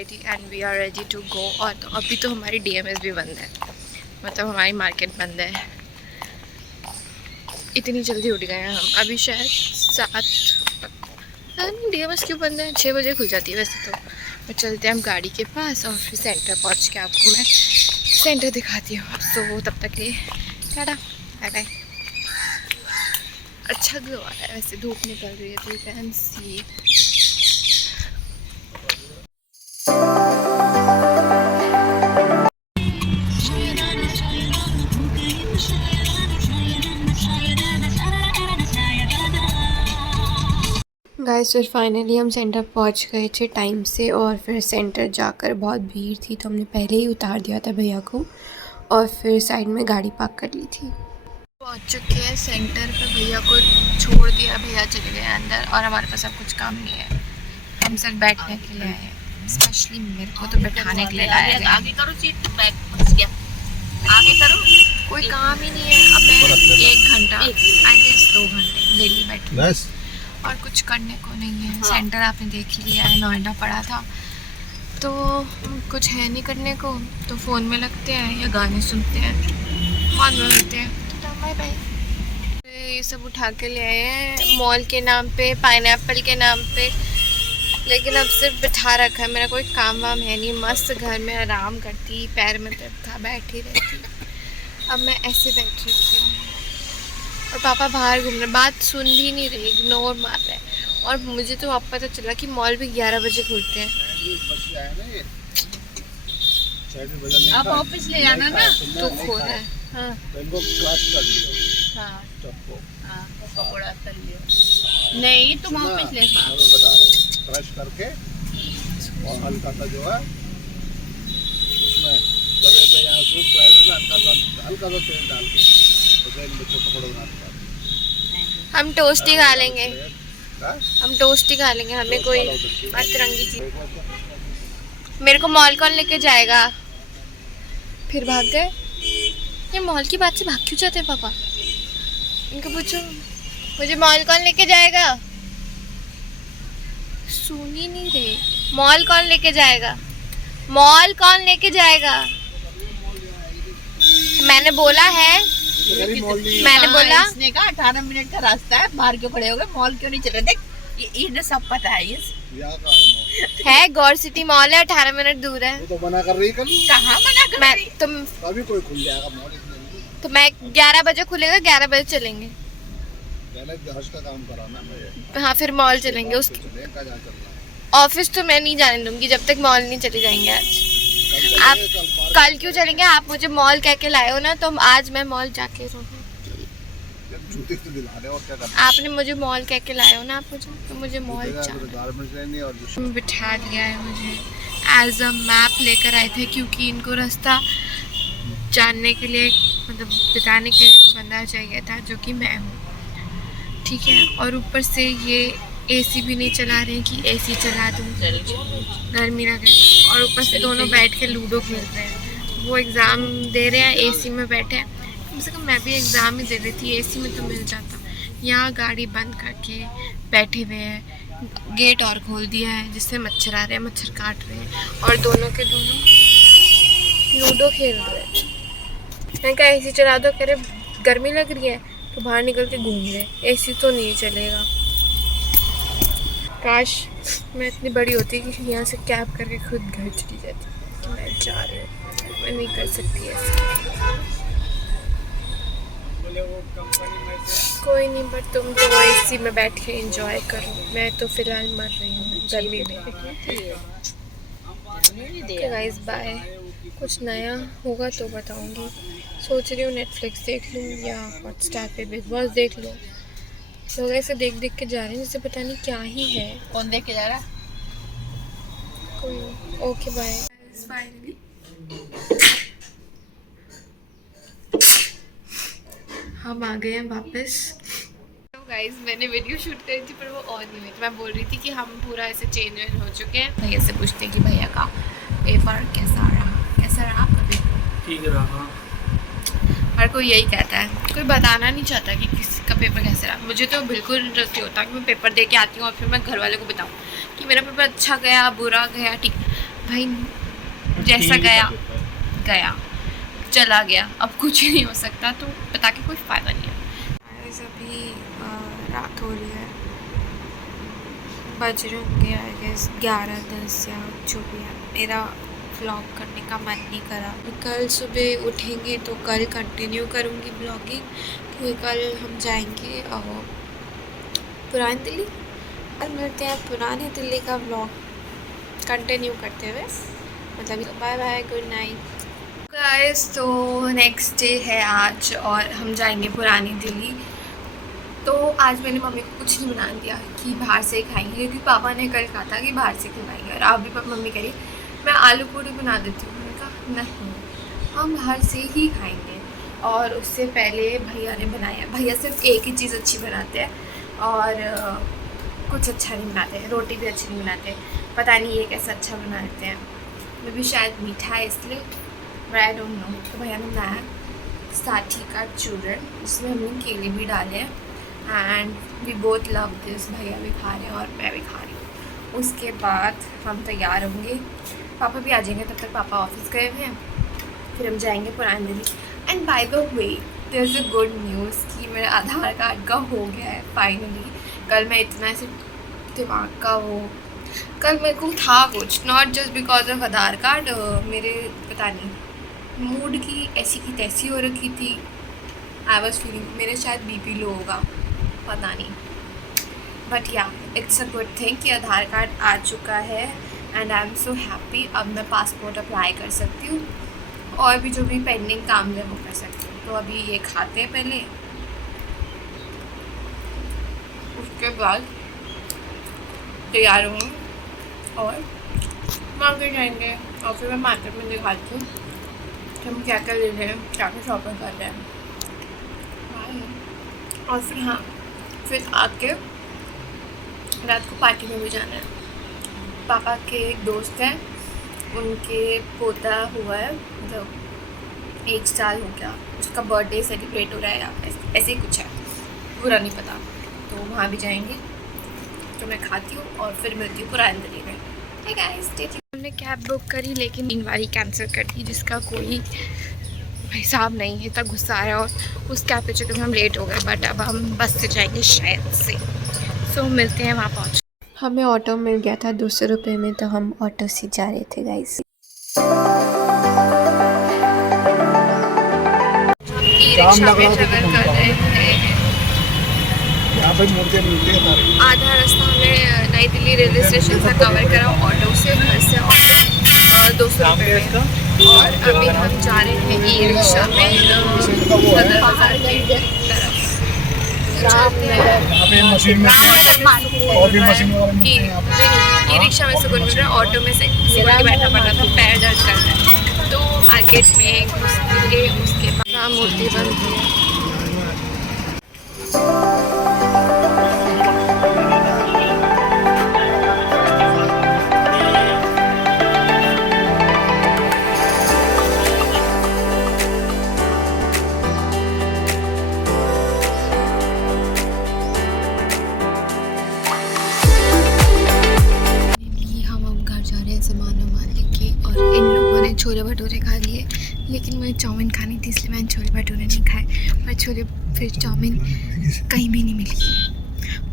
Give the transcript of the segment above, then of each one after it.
Already and we are ready to go. और तो अभी तो हमारी डीएमएस भी बंद है, मतलब हमारी मार्केट बंद है। इतनी जल्दी उठ गए हैं हम, अभी शायद 7, डीएमएस क्यों बंद है, 6 बजे खुल जाती है वैसे तो चलते हैं हम गाड़ी के पास और फिर सेंटर पहुँच के आपको मैं सेंटर दिखाती हूँ। तो तब तक ये टाटा बाय बाय। अच्छा ग्लो आ रहा है, वैसे धूप निकल रही है तो यू कैन सी। गाइस फिर फाइनली हम सेंटर पहुंच गए थे टाइम से, और फिर सेंटर जाकर बहुत भीड़ थी तो हमने पहले ही उतार दिया था भैया को और फिर साइड में गाड़ी पार्क कर ली थी। पहुंच चुके हैं सेंटर पे, भैया को छोड़ दिया, भैया चले गए अंदर और हमारे पास अब कुछ काम नहीं है। हम सिर्फ बैठने के लिए आए हैं, स्पेशली मेरे को तो बैठाने के लिए लाया गया। आगे करो सीट, बैग फंस गया, आगे करो। कोई काम ही नहीं है, अब मैं 1 घंटा आई गेस 2 घंटे डेली बैठ और कुछ करने को नहीं है। सेंटर आपने देख ही लिया है, नोएडा पड़ा था तो कुछ है नहीं करने को, तो फ़ोन में लगते हैं या गाने सुनते हैं, फ़ोन में होते हैं। तो बाय बाय। ये सब उठा के ले आए हैं मॉल के नाम पे, पाइनएप्पल के नाम पे, लेकिन अब सिर्फ बिठा रखा है। मेरा कोई काम वाम है नहीं, मस्त घर में आराम करती, पैर में दर्द था बैठी रहती, अब मैं ऐसे बैठ रही हूँ और पापा बाहर घूम रहे, बात सुन भी नहीं रहे, इग्नोर मार रहे हैं। और मुझे तो अब पता चला कि मॉल भी 11 बजे खुलते हैं। आप ऑफिस ले जाना ना, तो खो रहा है। हाँ हाँ हाँ, पकौड़ा तल लियो। नहीं तुम ऑफिस ले खा, ब्रश करके और हल्का सा जो है उसमें तवे पे या सूप में हल्का सा तेल डाल के हम टोस्ट ही खा लेंगे, हम टोस्ट ही खा लेंगे, हमें कोई अतरंगी चीज। मेरे को मॉल कौन लेके जाएगा? फिर भाग गए। ये मॉल की बात से भाग क्यों जाते हैं पापा? इनको पूछो मुझे मॉल कौन लेके जाएगा। सुन ही नहीं रहे। मॉल कौन लेके जाएगा, मॉल कौन लेके जाएगा? मैंने बोला है, मैंने बोला इसने कहा 18 मिनट का रास्ता है, बाहर क्यों खड़े हो गए, मॉल क्यों नहीं चल रहे? देख ये इन्हें सब पता है, है गौर सिटी मॉल है, 18 मिनट दूर है। तो मना कर रही, कहाँ मना कर रही? तुम अभी कोई खुल जाएगा मॉल, तो मैं 11 बजे खुलेगा, 11 बजे चलेंगे। पहले हर्ष का काम कराना है। हाँ फिर मॉल चलेंगे, उसके ऑफिस तो मैं नहीं जाने दूंगी जब तक मॉल नहीं चले जाएंगे। आज आप कल क्यों चलेंगे? आप मुझे मॉल कह के लाए हो ना, तो आज मैं मॉल जाके रहूँगी। आपने मुझे मॉल कह के लाए हो ना, आप मुझे, तो मुझे मॉल जाना। बिठा लिया है मुझे, एज अ मैप लेकर आए थे क्योंकि इनको रास्ता जानने के लिए, मतलब बताने के लिए बंदा चाहिए था जो कि मैं हूँ, ठीक है। और ऊपर से ये एसी भी नहीं चला रहे हैं कि एसी चला दूँ, गर्मी लगे। और ऊपर से दोनों बैठ के लूडो खेल रहे हैं, वो एग्ज़ाम दे रहे हैं, एसी में बैठे हैं। कम से कम मैं भी एग्ज़ाम ही दे रही थी, एसी में तो मिल जाता। यहाँ गाड़ी बंद करके बैठे हुए हैं, गेट और खोल दिया है जिससे मच्छर आ रहे हैं, मच्छर काट रहे हैं और दोनों के दोनों लूडो खेल रहे हैं। मैं कहा एसी चला दो, कह रहे गर्मी लग रही है तो बाहर निकल के घूम ले, एसी तो नहीं चलेगा। काश मैं इतनी बड़ी होती कि यहाँ से कैब करके खुद घर चली जाती कि मैं जा रही हूँ, मैं नहीं कर सकती ऐसे। कोई नहीं, बट तुम तो एसी में बैठ के एंजॉय करो, मैं तो फिलहाल मर रही हूँ गर्मी में। गाइस बाय, कुछ नया होगा तो बताऊँगी। सोच रही हूँ नेटफ्लिक्स देख लूँ या हॉटस्टार पे बिग बॉस देख लूँ। लोग ऐसे देख देख के जा रहे हैं जैसे पता नहीं क्या ही है। कौन देख के जा रहा? कोई। Okay bye. फाइनली हम आ गए हैं वापस। तो गाइस मैंने वीडियो शूट करी थी पर वो ऑन नहीं हुई थी। मैं बोल रही थी कि हम पूरा ऐसे चेंज हो चुके हैं। भैया से पूछते हैं कि भैया का पेपर कैसा रहा आपका पेपर? ठीक रहा। हर कोई यही कहता है, कोई बताना नहीं चाहता कि किसी का पेपर कैसे रहा। मुझे तो बिल्कुल इंटरेस्ट नहीं होता कि मैं पेपर दे के आती हूँ और फिर मैं घर वालों को बताऊँ कि मेरा पेपर अच्छा गया, बुरा गया, ठीक। भाई जैसा गया गया, चला गया, अब कुछ नहीं हो सकता, तो बता के कोई फ़ायदा नहीं है। अभी रात हो रही है, बज रहे होंगे आई गेस 11-10 या जो भी है। मेरा व्लॉग करने का मन नहीं करा। कल सुबह उठेंगे तो कल कंटिन्यू करूँगी ब्लॉगिंग, क्योंकि कल हम जाएंगे पुरानी दिल्ली और मिलते हैं पुरानी दिल्ली का व्लॉग कंटिन्यू करते हुए। मतलब bye bye, good night guys. तो नेक्स्ट डे है आज और हम जाएंगे पुरानी दिल्ली। तो आज मैंने मम्मी को कुछ नहीं बना दिया कि बाहर से खाएंगे, क्योंकि पापा ने कल कहा था कि बाहर से खिलाएंगे, और आप भी मम्मी करिए मैं आलू पूड़ी बना देती हूँ। मैंने कहा नहीं, हम बाहर से ही खाएंगे। और उससे पहले भैया ने बनाया, भैया सिर्फ एक ही चीज़ अच्छी बनाते हैं और कुछ अच्छा नहीं बनाते, रोटी भी अच्छी नहीं बनाते, पता नहीं ये कैसा अच्छा बनाते हैं, मैं भी शायद मीठा है इसलिए, बट आई डोंट नो। तो भैया ने बनाया साठी का चूरन, जिसमें हमने केले भी डाले हैं, and we both love this. भैया भी खा रहे हैं और मैं भी खा रही हूँ। उसके बाद हम तैयार होंगे, पापा भी आ जाएंगे, तब तक पापा ऑफिस गए हुए हैं, फिर हम जाएंगे पुरानी Delhi. And by the way there is a good news कि मेरे आधार कार्ड का हो गया है फाइनली। कल मैं इतना ऐसे दिमाग का वो, कल मेरे को था कुछ, not just because of Aadhaar card, मेरे पता नहीं मूड की ऐसी की तैसी हो रखी थी। आई वॉज फीलिंग मेरे शायद बीपी लो होगा, पता नहीं, बट या इट्स अ गुड थिंग कि आधार कार्ड आ चुका है and I am so happy. अब मैं पासपोर्ट अप्लाई कर सकती हूँ और भी जो भी पेंडिंग काम है वो कर सकती हूँ। तो अभी ये खाते हैं पहले, उसके बाद तैयार होंगे और मार्केट जाएंगे, और फिर मैं मार्केट में दिखाती हूँ कि हम क्या क्या ले रहे हैं, क्या क्या शॉपिंग कर रहे हैं। और फिर हाँ, फिर आके रात को पार्टी में भी जाना है। पापा के एक दोस्त हैं, उनके पोता हुआ है, मतलब 1 साल हो गया, उसका बर्थडे सेलिब्रेट हो रहा है, या ऐसे ही कुछ है, पूरा नहीं पता। तो वहाँ भी जाएंगे, तो मैं खाती हूँ और फिर मिलती हूँ पुरानी दिल्ली में। हे गाइस, हमने कैब बुक करी लेकिन 3 बार कैंसिल कर दी, जिसका कोई हिसाब नहीं है। इतना गुस्सा आया और उस कैब के चक्कर में हम लेट हो गए, बट अब हम बस से जाएंगे शायद से। सो मिलते हैं वहाँ पहुँच। हमें ऑटो मिल गया था 200 रुपये में, तो हम ऑटो से जा रहे थे गाइस। ई-रिक्शा में ट्रेवल कर रहे थे, यहाँ पे मूर्तियाँ मिलती है सारी। आधा रास्ता हमें नई दिल्ली रेलवे स्टेशन से कवर करा ऑटो से, घर से ऑटो 200 रुपये में। और अभी हम जा रहे हैं ई-रिक्शा में सदर बाजार की तरफ। ई-रिक्शा में सुकून मिल रहा है, ऑटो में से बैठना पड़ रहा था, पैर दर्द कर रहा है। तो मार्केट में घुसेंगे, उसके बाद मूर्ति बनती है। छोले भटूरे खा लिए, लेकिन मुझे चाउमीन खानी थी, इसलिए मैंने छोले भटूरे नहीं खाए। पर छोले फिर चाउमीन कहीं भी नहीं मिली,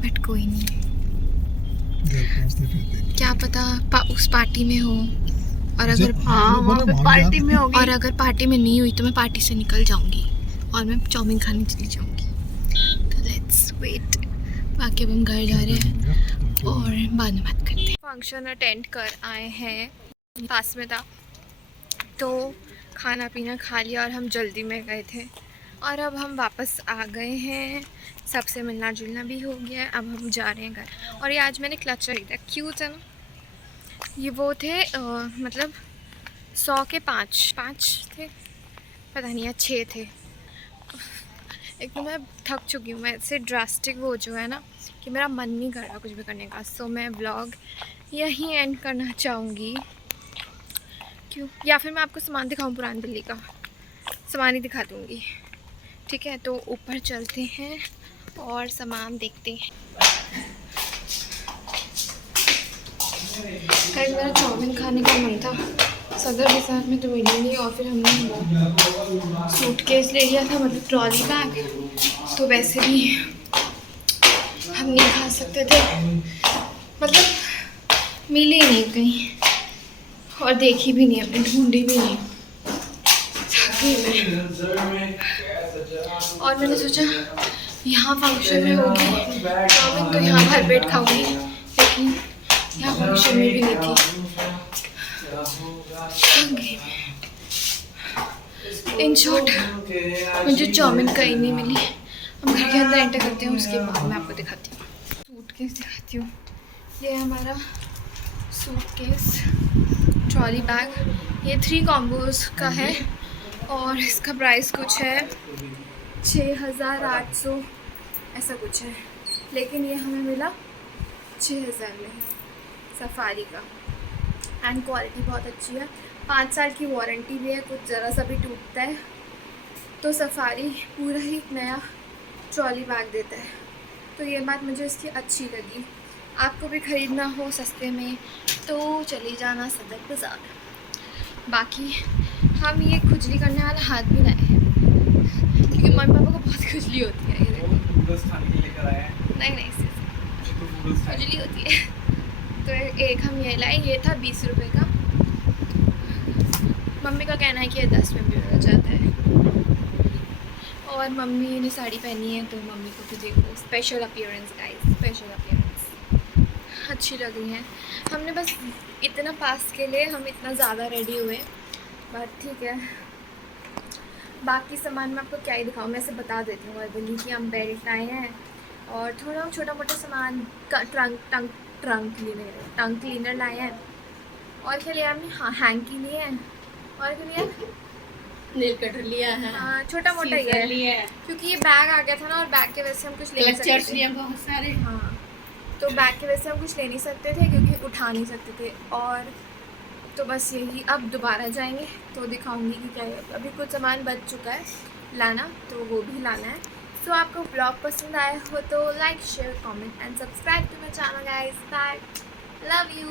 बट कोई नहीं, क्या पता उस पार्टी में हो, और अगर वहाँ पे पार्टी में होगी, और अगर पार्टी में नहीं हुई तो मैं पार्टी से निकल जाऊँगी और मैं चाउमीन खाने चली जाऊँगी। तो लेट्स वेट। बाकी अब हम घर जा रहे हैं और बाद में बात करते हैं। फंक्शन अटेंड कर आए हैं, पास में था, तो खाना पीना खा लिया और हम जल्दी में गए थे, और अब हम वापस आ गए हैं, सबसे मिलना जुलना भी हो गया है। अब हम जा रहे हैं घर। और ये आज मैंने क्लच खरीदा, क्यूट है ना। ये वो थे मतलब 100 के 5 थे, पता नहीं, या 6 थे। एक तो मैं थक चुकी हूँ, मैं ऐसे ड्रास्टिक वो जो है ना कि मेरा मन नहीं कर रहा कुछ भी करने का। सो मैं व्लॉग यहीं एंड करना चाहूँगी, क्यों, या फिर मैं आपको सामान दिखाऊं, पुरानी दिल्ली का सामान ही दिखा दूँगी, ठीक है। तो ऊपर चलते हैं और सामान देखते हैं। कल मेरा चाउमीन खाने का मन था सदर बाज़ार में तो मिली नहीं, और फिर हमने सूटकेस ले लिया था, मतलब ट्रॉली बैग, तो वैसे भी हम नहीं खा सकते थे, मतलब मिली नहीं कहीं, और देखी भी नहीं, हमने ढूंढी भी नहीं। और मैंने सोचा यहाँ फंक्शन में होगी चाउमीन तो यहाँ भर पेट खाऊंगी, लेकिन यहाँ फंक्शन में भी नहीं थी। इन शॉर्ट मुझे चाउमीन कहीं नहीं मिली। हम घर के अंदर एंटर करते हैं, उसके बाद मैं आपको दिखाती हूँ, सूटकेस दिखाती हूँ। ये है हमारा सूटकेस ट्रॉली बैग, ये 3 कॉम्बोज का है और इसका प्राइस कुछ है 6800 ऐसा कुछ है, लेकिन ये हमें मिला 6000 में सफारी का, एंड क्वालिटी बहुत अच्छी है, 5 साल की वारंटी भी है, कुछ ज़रा सा भी टूटता है तो सफारी पूरा ही नया ट्रॉली बैग देता है। तो ये बात मुझे इसकी अच्छी लगी। आपको भी ख़रीदना हो सस्ते में तो चली जाना सदर बाज़ार। बाकी हम ये खुजली करने वाला हाथ भी लाए हैं क्योंकि मम्मी पापा को बहुत खुजली होती है। ये नहीं खुजली होती है तो एक हम ये लाए, ये था 20 रुपये का, मम्मी का कहना है कि ये 10 में भी मिल जाता है। और मम्मी ने साड़ी पहनी है तो मम्मी को भी देखो, special appearance guys, special appearance अच्छी लग रही है। हमने बस इतना पास के लिए हम इतना ज़्यादा रेडी हुए, बट ठीक है। बाकी सामान मैं आपको क्या ही दिखाऊँ, मैं इसे बता देती हूँ अर्बली की हम बेल्ट लाए हैं और थोड़ा छोटा मोटा सामान का टंग क्लीनर लाए हैं, और क्या लिया हमने, हाँ हैंकी लिए हैं, और क्या लिया, नेल कटर लिया है, हाँ छोटा मोटा ही है क्योंकि ये बैग आ गया था ना, और बैग के वजह से हम कुछ ले नहीं सकते थे। बहुत सारे, हाँ तो बैग की वजह से हम कुछ ले नहीं सकते थे क्योंकि उठा नहीं सकते थे, और तो बस यही, अब दोबारा जाएंगे तो दिखाऊंगी कि क्या है। अभी कुछ सामान बच चुका है लाना, तो वो भी लाना है। सो आपको ब्लॉग पसंद आया हो तो like share comment and subscribe to my channel guys. Bye, love you.